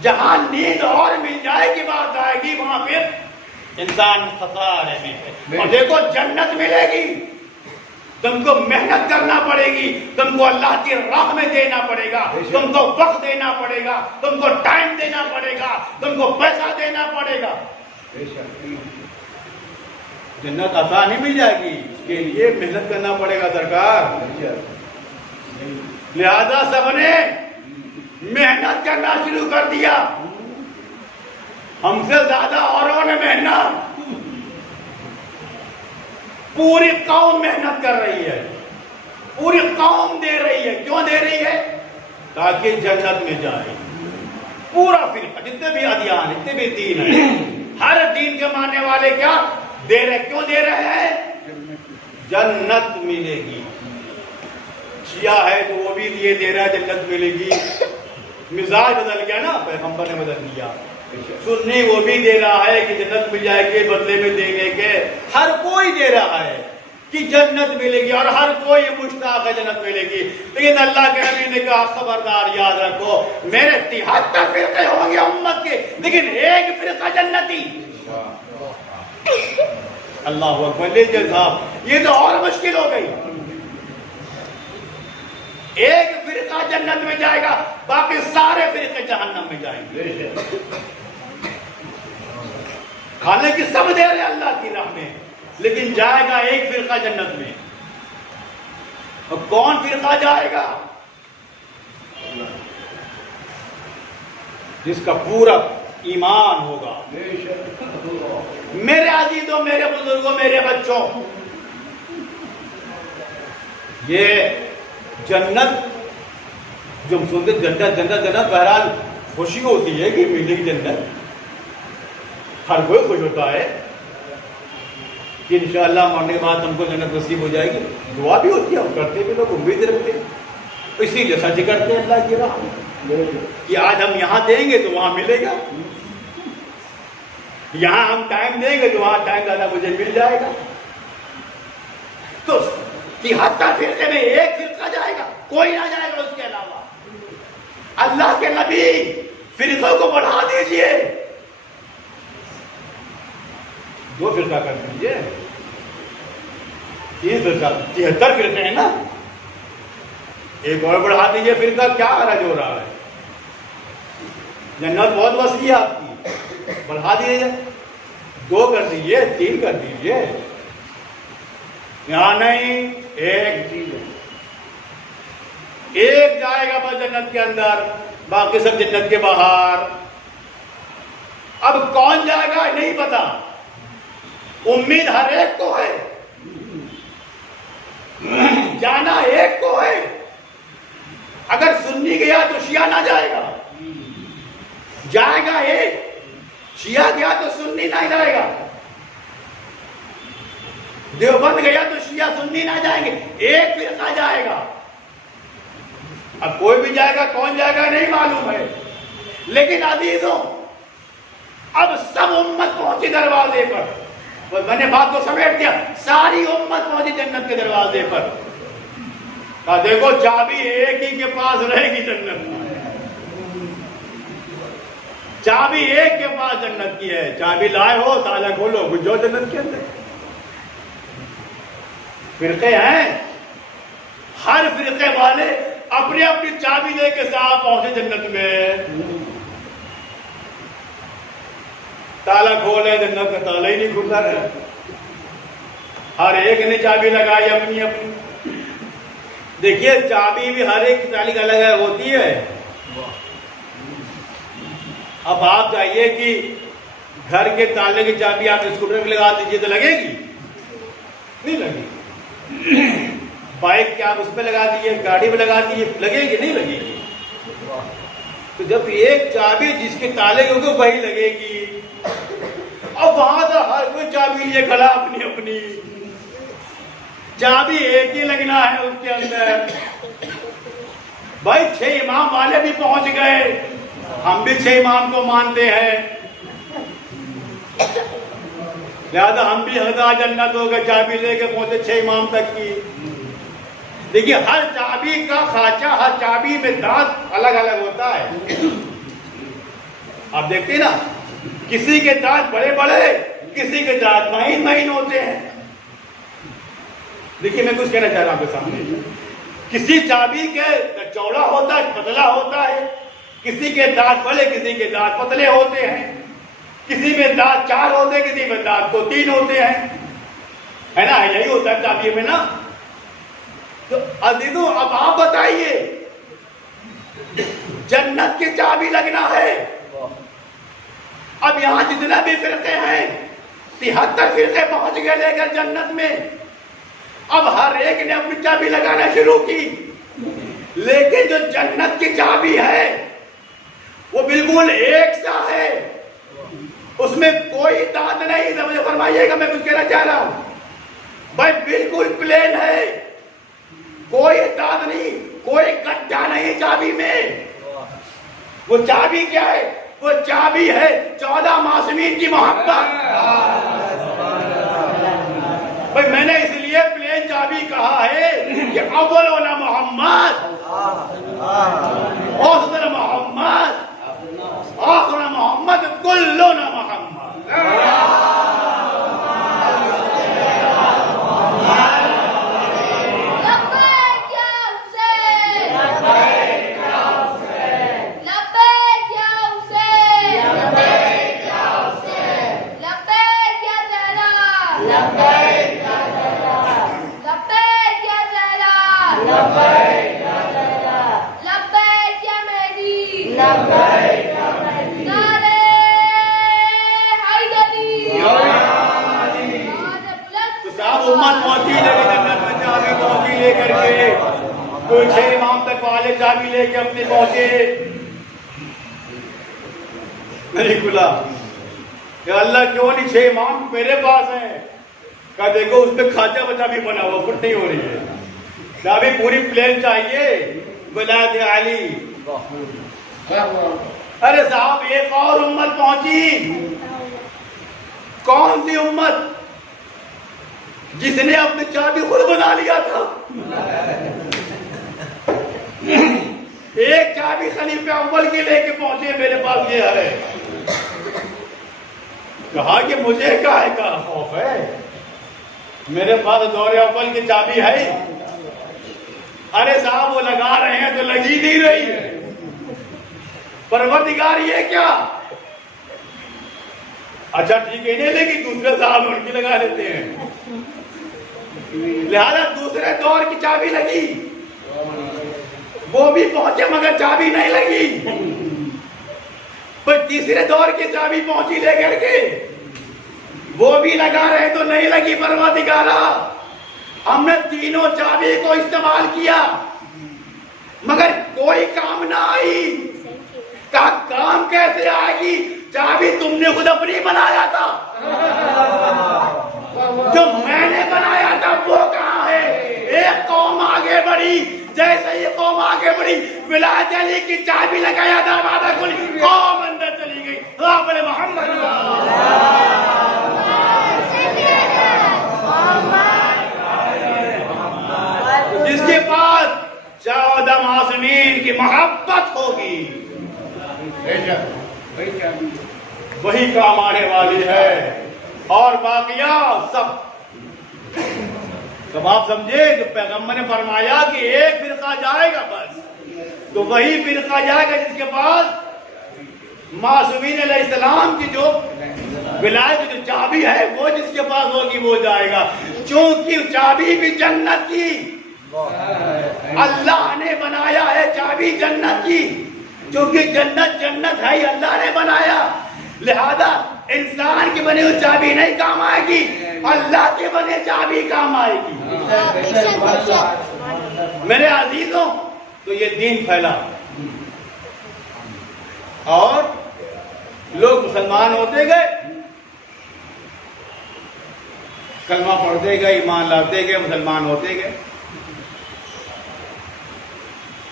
जहां नींद और मिल जाए की बात आएगी, वहां फिर इंसान खसारे में है। और देखो जन्नत मिलेगी, तुमको मेहनत करना पड़ेगी, तुमको अल्लाह की राह में देना पड़ेगा, तुमको वक्त देना पड़ेगा, तुमको टाइम देना पड़ेगा, तुमको पैसा देना पड़ेगा। जन्नत आसान नहीं मिल जाएगी, इसके लिए मेहनत करना पड़ेगा सरकार। लिहाजा सबने मेहनत करना शुरू कर दिया, हमसे ज्यादा औरों ने मेहनत, पूरी कौम मेहनत कर रही है, पूरी कौम दे रही है। क्यों दे रही है? ताकि जन्नत में जाए। पूरा फिरका, जितने भी अदियान, जितने भी दीन है, हर दीन के मानने वाले क्या दे रहे? क्यों दे रहे हैं? जन्नत मिलेगी। शिया है तो वो भी ये दे रहा है जन्नत मिलेगी। मिजाज बदल गया ना, पैगंबर ने बदल दिया। सुन्नी वो भी दे रहा है कि जन्नत मिल जाएगी, बदले में देने के हर कोई दे रहा है कि जन्नत मिलेगी, और हर कोई मुश्ताक है जन्नत मिलेगी। लेकिन अल्लाह के नबी ने कहा, खबरदार याद रखो, मेरे 73 फिरके होंगे उम्मत के, लेकिन एक फिरका जन्नती। अल्लाह अकबर। लीजिए साहब, ये तो और मुश्किल हो गई। एक फिरका जन्नत में जाएगा, बाकी सारे फिरके जहन्नम में जाएंगे। खाने की सब दे रहे अल्लाह की राह में, लेकिन जाएगा एक फिरका जन्नत में। और कौन फिरका जाएगा? जिसका पूरा ईमान होगा। मेरे अजीजों, मेरे बुजुर्गों, मेरे बच्चों, ये जन्नत जो हम सुनते जन्नत जन्नत जन्नत, बहरहाल खुशी होती है कि मिलेगी जन्नत, हर कोई खुश होता है कि इंशाअल्लाह मरने के बाद हमको जन्नत नसीब हो जाएगी। दुआ भी होती है, हम करते भी, लोग उम्मीद रखते हैं, इसीलिए सच करते हैं अल्लाह की राह कि आज हम यहाँ देंगे तो वहां मिलेगा, यहां हम टाइम देंगे तो वहां टाइम ज्यादा मुझे मिल जाएगा। तो 73 फिरके में एक फिरका जाएगा, कोई ना जाएगा उसके अलावा। अल्लाह के नबी फिरकों को बढ़ा दीजिए, 2 फिरका कर दीजिए, 3 फिरका, 73 फिरके हैं ना, एक और बढ़ा दीजिए फिरका, क्या हरज हो रहा है? जन्नत बहुत वसी है आपकी, बढ़ा दीजिए, 2 कर दीजिए, 3 कर दीजिए, यहां नहीं, एक चीज है, एक जाएगा बस जन्नत के अंदर, बाकी सब जन्नत के बाहर। अब कौन जाएगा नहीं पता, उम्मीद हर एक को है, जाना एक को है। अगर सुन्नी गया तो शिया ना जाएगा, जाएगा एक, शिया गया तो सुन्नी ना जाएगा, देवबंद गया तो शिया सुन्नी ना जाएंगे, एक फिरका जाएगा। अब कोई भी जाएगा, कौन जाएगा नहीं मालूम है, लेकिन अजीजों अब सब उम्मत पहुंची दरवाजे पर। मैंने बात को समेट दिया, सारी उम्मत पहुंची जन्नत के दरवाजे पर। कहा देखो चाबी एक ही के पास रहेगी जन्नत, चाबी एक के पास जन्नत की है, चाबी लाए हो, ताला खोलो, घुस जाओ जन्नत के अंदर। फिरके हैं, हर फिरके वाले अपनी अपनी चाबी लेके साहब पहुंचे जन्नत में। ताला खोले, जन्नत का ताला ही नहीं खुलता है, हर एक ने चाबी लगाई अपनी अपनी। देखिए चाबी भी हर एक की ताली का अलग होती है। अब आप चाहिए कि घर के ताले की चाबी आप स्कूटर में लगा दीजिए तो लगेगी? नहीं लगेगी। बाइक के आप उस पर लगा दीजिए, गाड़ी में लगा दीजिए, लगेगी? नहीं लगेगी। तो जब एक चाबी जिसके ताले के होगी वही लगेगी। अब वहां तो हर कोई चाबी लिए खड़ा अपनी अपनी, चाबी एक ही लगना है उसके अंदर। भाई 6 इमाम वाले भी पहुंच गए, हम भी 6 इमाम को मानते हैं, लिहाजा हम भी हदा जन्नत हो गए, चाबी लेके पहुंचे 6 इमाम तक की। देखिए हर चाबी का खाचा, हर चाबी में दांत अलग अलग होता है। आप देखते ना, किसी के दांत बड़े बड़े, किसी के दांत महीन महीन होते हैं। देखिए मैं कुछ कहना चाह रहा हूं आपके सामने, किसी चाबी के चौड़ा होता है, पतला होता है, किसी के दांत बड़े, किसी के दांत पतले होते हैं, किसी में दांत 4 होते हैं, किसी में दांत तो 3 होते हैं, है ना? यही होता है चाबी में ना। तो अजीजों अब आप बताइए, जन्नत की चाबी लगना है। अब यहां जितना भी फिरके हैं, 73 फिरके पहुंच गए लेकर जन्नत में। अब हर एक ने अपनी चाबी लगाना शुरू की, लेकिन जो जन्नत की चाबी है वो बिल्कुल एक सा है, उसमें कोई दांत नहीं। समझ फरमाइएगा मैं कुछ कहना चाह रहा हूं भाई, बिल्कुल प्लेन है, कोई दांत नहीं, कोई गड्ढा नहीं चाबी में। वो चाबी क्या है? वो चाबी है 14 मासूमीन की मोहब्बत। भाई मैंने इसलिए प्लेन चाबी कहा है कि अव्वल होना मोहम्मद, औसत मोहम्मद, आखिर मोहम्मद, कुल्लु ना मोहम्मद। लब्बैक या अल्लाह, लब्बैक या मेहदी, लब्बैक या मेहदी, नारे हैदरी, तो साहब उम्मत पहुंची लेकिन जन्नत में चाबी पहुंची लेकर के, कोई 6 इमाम तक वाले चाबी लेके अपने पहुंचे, नहीं खुला। या अल्लाह क्यों नहीं 6 इमाम मेरे पास है? कहा देखो उस पे खाचा बचा भी बना हुआ, फुट नहीं हो रही है, चाबी पूरी प्लेन चाहिए, विलायत आली। अरे साहब एक और उम्मत पहुंची, कौन सी उम्मत? जिसने अपनी चाबी खुद बना लिया था। एक चाबी खलीफे अव्वल के लेके पहुंचे, मेरे पास ये है। कहा कि मुझे काहे का खौफ है, मेरे पास दौरे अव्वल की चाबी है। अरे साहब वो लगा रहे हैं तो लगी नहीं रही है। परवरदिगार ये क्या? अच्छा ठीक है, नहीं लगी, दूसरे साल उनकी लगा लेते हैं। लिहाजा दूसरे दौर की चाबी लगी, वो भी पहुंचे मगर चाबी नहीं लगी। पर तीसरे दौर की चाबी पहुंची लेकर के, वो भी लगा रहे तो नहीं लगी। परवरदिगारा हमने तीनों चाबी को इस्तेमाल किया मगर कोई काम ना आई। का काम कैसे आएगी? चाबी तुमने खुद अपनी बनाया था, जो मैंने बनाया था वो कहाँ है? एक कौम आगे बढ़ी, जैसे ये कौम आगे बढ़ी, विलायत अली की चाबी लगाया दरवाजा खुली, कौम अंदर चली गई। बोले मोहम्मद। जिसके पास 14 मासूमीन की मोहब्बत होगी वही काम आने वाली है, और बाकिया सब आप समझे कि पैगंबर ने फरमाया कि एक फिरका जाएगा बस, तो वही फिरका जाएगा जिसके पास मासूमीन अलैहिस्सलाम की जो विलायत जो चाबी है वो जिसके पास होगी वो जाएगा। क्योंकि चाबी भी जन्नत की, अल्लाह ने बनाया है चाबी जन्नत की, क्योंकि जन्नत जन्नत है अल्लाह ने बनाया। लिहाजा इंसान की बनी हुई चाबी नहीं काम आएगी, अल्लाह के बने चाबी काम आएगी। मेरे अजीजों, तो ये दीन फैला और लोग मुसलमान होते गए, कलमा पढ़ते गए, ईमान लाते गए, मुसलमान होते गए।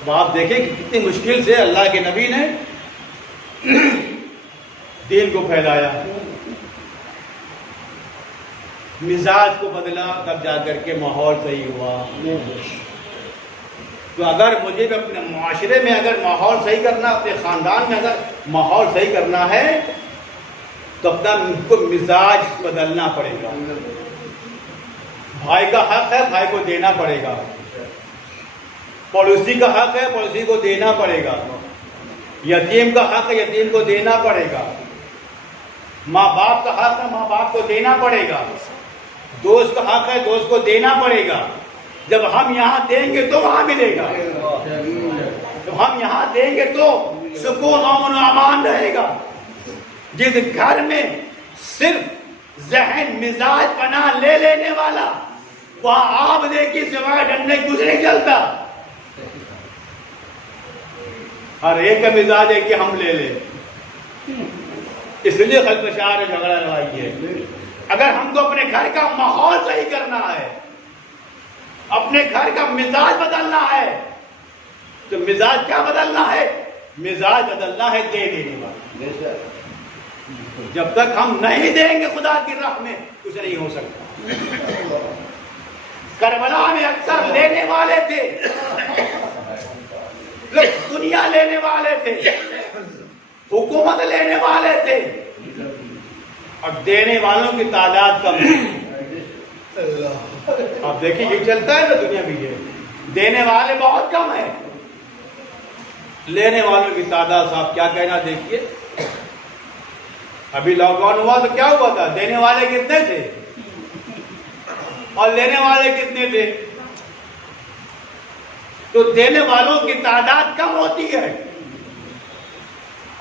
अब आप देखें कि कितनी मुश्किल से अल्लाह के नबी ने दीन को फैलाया, मिजाज को बदला, तब जाकर के माहौल सही हुआ। तो अगर मुझे भी अपने माशरे में अगर माहौल सही करना, अपने ख़ानदान में अगर माहौल सही करना है तो अपना को मिजाज बदलना पड़ेगा। भाई का हक है, भाई को देना पड़ेगा। पड़ोसी का हक है, पड़ोसी को देना पड़ेगा। यतीम का हक है, यतीम को देना पड़ेगा। माँ बाप का हक है, माँ बाप को देना पड़ेगा। दोस्त का हक है, दोस्त को देना पड़ेगा। जब हम यहाँ देंगे तो वहां मिलेगा, तो हम यहाँ देंगे तो सुकून अमन अमान रहेगा। जिस घर में सिर्फ जहन मिजाज पनाह ले लेने वाला, वहां आप देखिए सिवाय डंडे कुछ नहीं चलता। हर एक का मिजाज है कि हम ले ले, इसलिए खलफशार ने झगड़ा लगाई है। अगर हमको अपने घर का माहौल सही करना है, अपने घर का मिजाज बदलना है, तो मिजाज क्या बदलना है? मिजाज बदलना है दे देने वाला। जब तक हम नहीं देंगे खुदा की राह में, कुछ नहीं हो सकता। करबला में अक्सर लेने वाले थे, दुनिया लेने वाले थे, हुकूमत लेने वाले थे, और देने वालों की तादाद कम है। आप देखिए ये चलता है ना दुनिया में, ये देने वाले बहुत कम है, लेने वालों की तादाद साहब क्या कहना। देखिए अभी लॉकडाउन हुआ तो क्या हुआ था? देने वाले कितने थे और लेने वाले कितने थे? तो देने वालों की तादाद कम होती है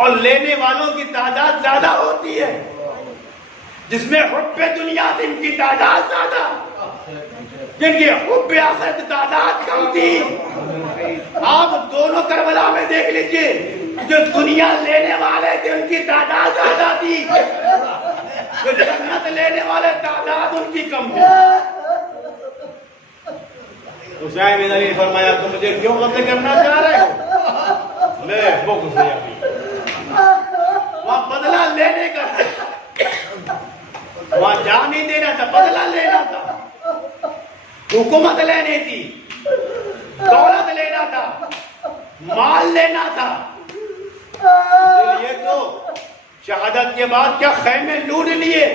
और लेने वालों की तादाद ज्यादा होती है। जिसमें हुब्बे दुनिया जिनकी तादाद ज्यादा, जिनकी हुब्बे आखिरत तादाद कम थी। आप दोनों करबला में देख लीजिए, जो दुनिया लेने वाले थे उनकी तादाद ज्यादा थी, जो जन्नत लेने वाले तादाद उनकी कम थी। हुसैन बिन अली फरमाया, तुम मुझे क्यों कत्ल करना चाह रहे हो? ले बुग़्ज़ से अभी वहां बदला लेने का, वहां जान नहीं देना था, बदला लेना था, हुकूमत लेनी थी, दौलत लेना था, माल लेना था। इसलिए तो शहादत के बाद क्या खैमे लूट लिए,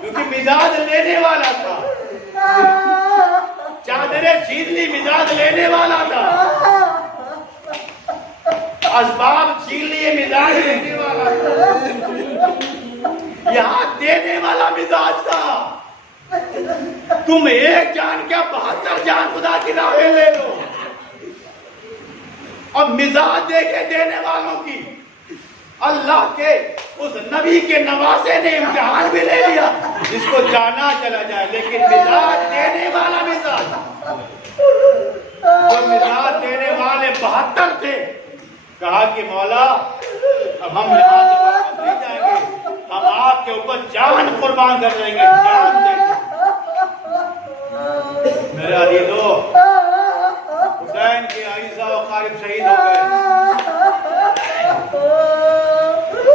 क्योंकि मिजाज लेने वाला था, चादरें छीन ली, मिजाज लेने वाला था, असबाब छीन लिए, मिजाज लेने वाला था, यहाँ देने वाला मिजाज था। तुम एक जान क्या 72 जान खुदा की राह में ले लो, और मिजाज देखे देने वालों की। अल्लाह के उस नबी के नवासे ने इम्तिहान भी ले लिया, जिसको जाना चला जाए, लेकिन मिजाज देने वाला मिजाज, जो मिजाज देने वाले 72 थे, कहा कि मौला अब हम यहाँ से वापस नहीं जाएंगे, हम आपके ऊपर जान कुर्बान कर देंगे, जान देंगे। मेरे अजीजों, हुसैन के आइज़ा व क़ारिब शहीद हो गए,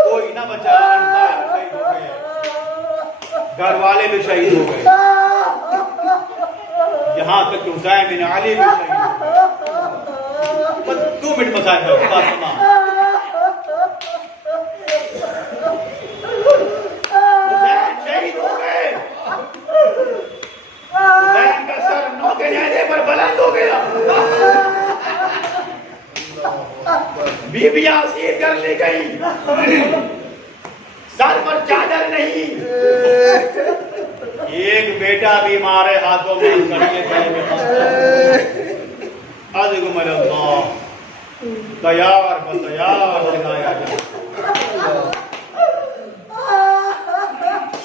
कोई ना बचा, अनसार शहीद हो गए, घर वाले भी शहीद हो गए, यहाँ तक कि हुसैन बिन अली भी शहीद हो गए। बस 2 मिनट बता दो, बात तमाम। हुसैन शहीद हो गए, हुसैन का सर नौके नहरे पर बुलंद हो गया, बीबियां असीर कर ली गई, सर पर चादर नहीं, एक बेटा भी मारे हाथों में कड़िए तैयार बतैयार सिखाया जाए,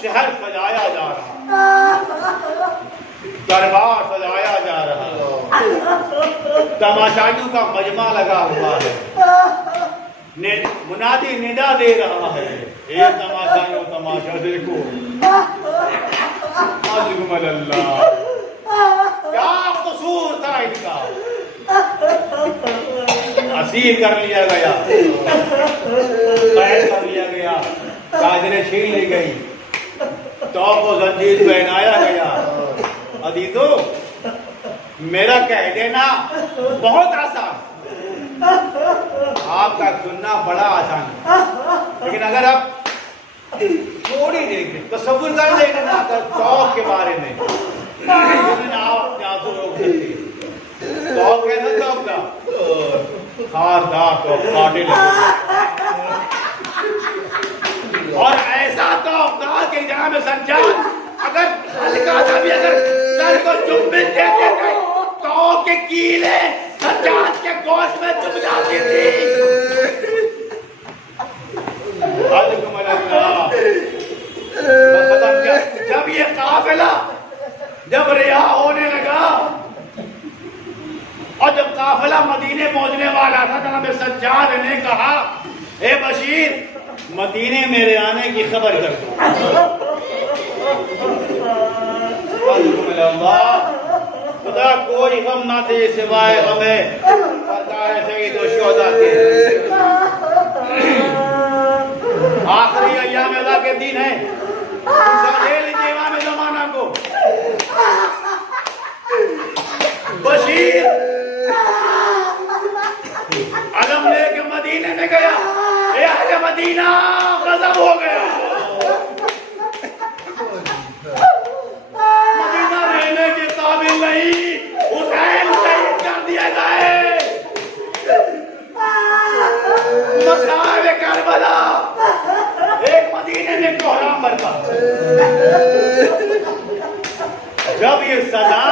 शहर सजाया जा रहा, दरबार सजाया जा रहा, तमाशाइयों का मजमा लगा हुआ है, मुनादी निदा दे रहा है, ये तमाशाइयों तमाशा देखो, अल्लाह क्या कसूर था इनका, असीर कर लिया गया, कैद कर लिया गया, चादरें छीन ली गई, तौब को जंजीर पहनाया गया। अदीदो, मेरा कह देना बहुत आसान, आपका सुनना बड़ा आसान है, लेकिन अगर आप थोड़ी देर तसव्वुर कर लेंगे ना अगर तौब के बारे में, आप अपने आंसू रोक सकते, तौब कहना तौब का खारदार तो काटे लगे, और ऐसा तौब था कि जनाब सज्जाद अगर हल्का सा भी अगर सर को चुम्बन देते थे तो के कीले सज्जाद के गोश्त में चुभ जाती थी। जब ये काफिला जब रिहा होने लगा और जब काफिला मदीने पहुंचने वाला था, जनाब सज्जाद ने कहा, ए बशीर, मदीने मेरे आने की खबर कर दो। खुदा कोई गम ना दे सिवाय हमें शहीद व शुहदा के। आखिरी अय्याम अल्लाह के दिन है, ले लीजिए इमाम ज़माना को। बशीर अलम लेके मदीने में गया, अहले मदीना गज़ब हो गया, मदीना रहने के काबिल नहीं, हुसैन शहीद कर दिया गए। मसाइब करबला एक मदीने में कोहराम बरपा। जब ये सदा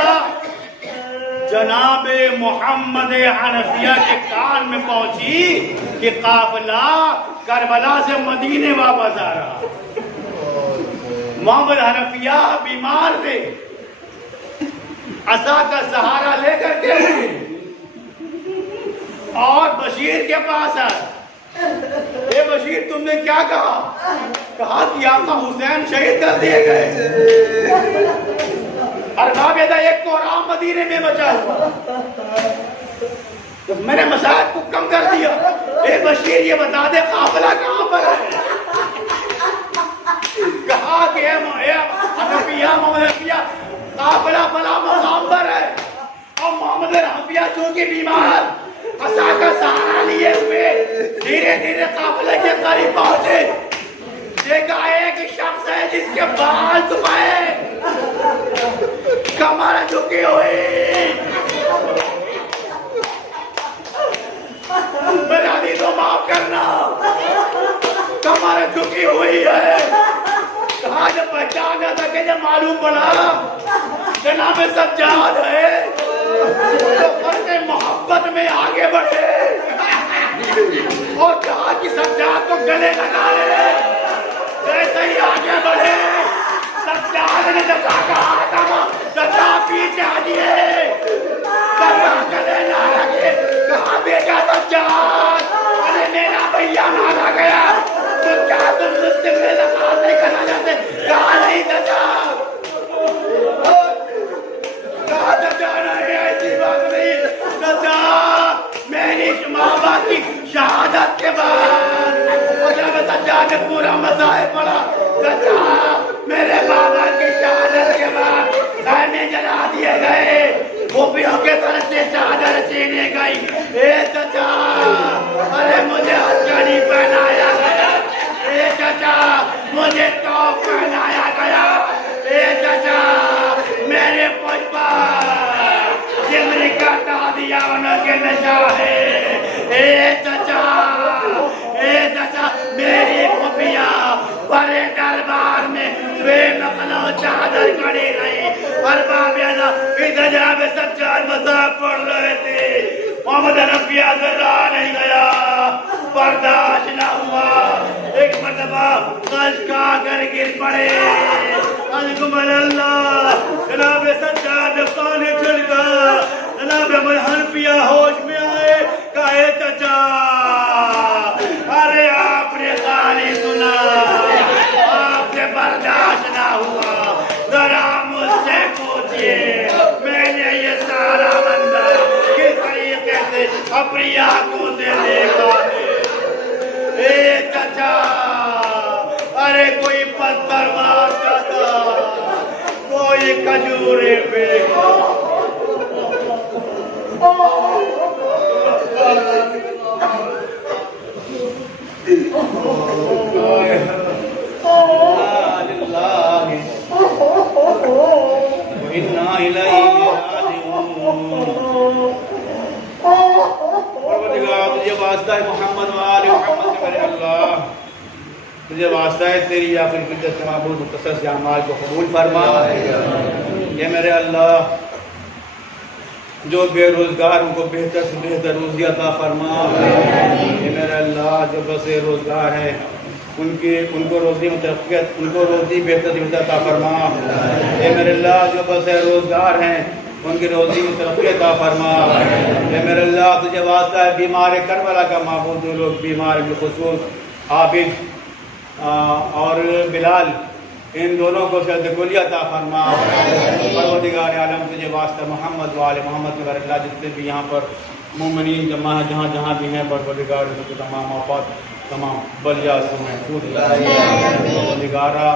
जनाब मोहम्मद हनफिया के कान में पहुंची कि काफिला करबला से मदीने वापस आ रहा। मोहम्मद हनफिया बीमार थे, असा का सहारा लेकर के और बशीर के पास आए। ए बशीर, तुमने क्या कहा? कहा कि आका हुसैन शहीद कर दिए गए। अरबाब एक कोराम मदीने में बचा हुआ, तो मैंने मसाहब को कम कर दिया। ए बशीर, ये बता दे काफिला कहां पर है? कहा कि हनफिया काफिला फला मुकाम पर है और मोहम्मद हनफिया चूंकि बीमार असा का सहारा लिए हुए धीरे धीरे काफिले के करीब पहुंचे। देखा एक शख्स है जिसके बाल छुपाए, कमर झुकी हुई, मेरा दी तो माफ करना, कमर झुकी हुई है। कहा जब पहचान था कि जब मालूम पड़ा जनाब सज्जाद है तो फर्ज़े मोहब्बत में आगे बढ़े और कहा कि सज्जाद को गले लगा ले। जैसे ही आगे बढ़े सज्जाद ने जैसा कहा था सज्जा पीछे हटिए, सज्जा गले ना लगे। कहा बेटा सज्जाद, अरे मेरा भैया मारा गया, तो क्या तुम मुझसे मुलाकात नहीं करना चाहते? कहा नहीं सज्जा, कहा सज्जा नहीं, ऐसी बात नहीं सज्जा। मेरी माँ बाप की शहादत के बाद जब सज्जा ने पूरा मसाए पड़ा, सज्जा मेरे बाबा की शहादत के बाद खाने जला दिए गए, गोपियों के सर से चादर छीने गई। ए सज्जा, अरे मुझे हथकड़ी पहनाया गया। ए चाचा, मुझे तो पहनाया गया। ए चाचा, मेरे पुष्पा जिम्री काटा दिया उनके नशा है। ए चाचा, मेरी खुफिया बड़े दरबार में बेनकलो चादर खड़ी रही। और बाबेला इधर जावे सज्जाद मजाक पढ़ रहे थे। मोहम्मद हनफिया से रहा नहीं गया, बर्दाश्त न हुआ। एक मरतबा कश का कर गिर पड़े। अल्लाह, जनाब सज्जाद ने पानी छिड़का, जनाब हनफिया होश में आए। कहे चाचा, अरे आपने कहानी सुना, आपसे बर्दाश्त ना हुआ, जरा मुझसे पूछिए मैंने ये सारा मंजर किस तरीके से अपनी आंखों से देखा है। ए चाचा, अरे कोई पत्थर मारता था, कोई खजूरे पे तुझे वास्ता है मोहम्मद वाले मोहम्मद के, मेरे अल्लाह तुझे वास्ता है तेरी आखिर फिदत से महबूब मुक़द्दस अमाल को कबूल फरमा। ये मेरे अल्लाह जो बेरोजगार उनको बेहतर से बेहतर रोज़ी अता फरमा। ये मेरे अल्लाह जो बसे रोजगार है उनको रोज़ी मुतफ़्फ़ियत, उनको रोज़ी बेहतर से बेहतर अता फरमा। ये मेरे अल्लाह जो बसे रोजगार हैं उनकी रोज़ी में तरक्की अता फरमा। ये मेरे अल्लाह तुझे वास्ता है बीमार करबला का महबूब, जो लोग बीमार बिलखुसूस आबिद और बिलाल, इन दोनों को सदकुली अता फरमा। परवरदिगार आलम तुझे वास्ता मोहम्मद वाले मोहम्मद के मेरे अल्लाह जितने भी यहाँ पर मोमिनीन जमा जहाँ जहाँ भी हैं, परवरदिगार उनके तमाम आफात तमाम बलिया से महफूज परवरदिगारा,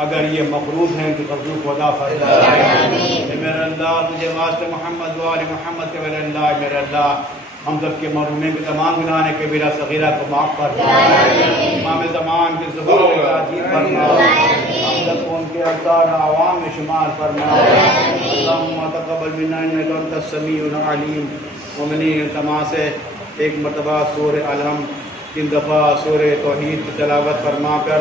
अगर ये मखरूज हैं तो तकलीफ खुदा फरमा। मेरे अल्लाह तुझे वास्ते मोहम्मद वाले मोहम्मद के मेरे अल्लाह हम सब के मरहूमिन के तमाम गुनाह कबीरा सगीरा को माफ़ फरमा। इमाम ज़मान के ज़ुबान को अजीब फरमा, हम सब को उनके अज़ार आवाम में शुमार फरमा। अल्लाहुम्मा तक़ब्बल मिन्ना इन्नका अंतस समीउल अलीम। मोमिनीन तमा से एक मरतबा सूरह अलहम 3 दफ़ा सूरह तौहीद की तिलावत फरमा कर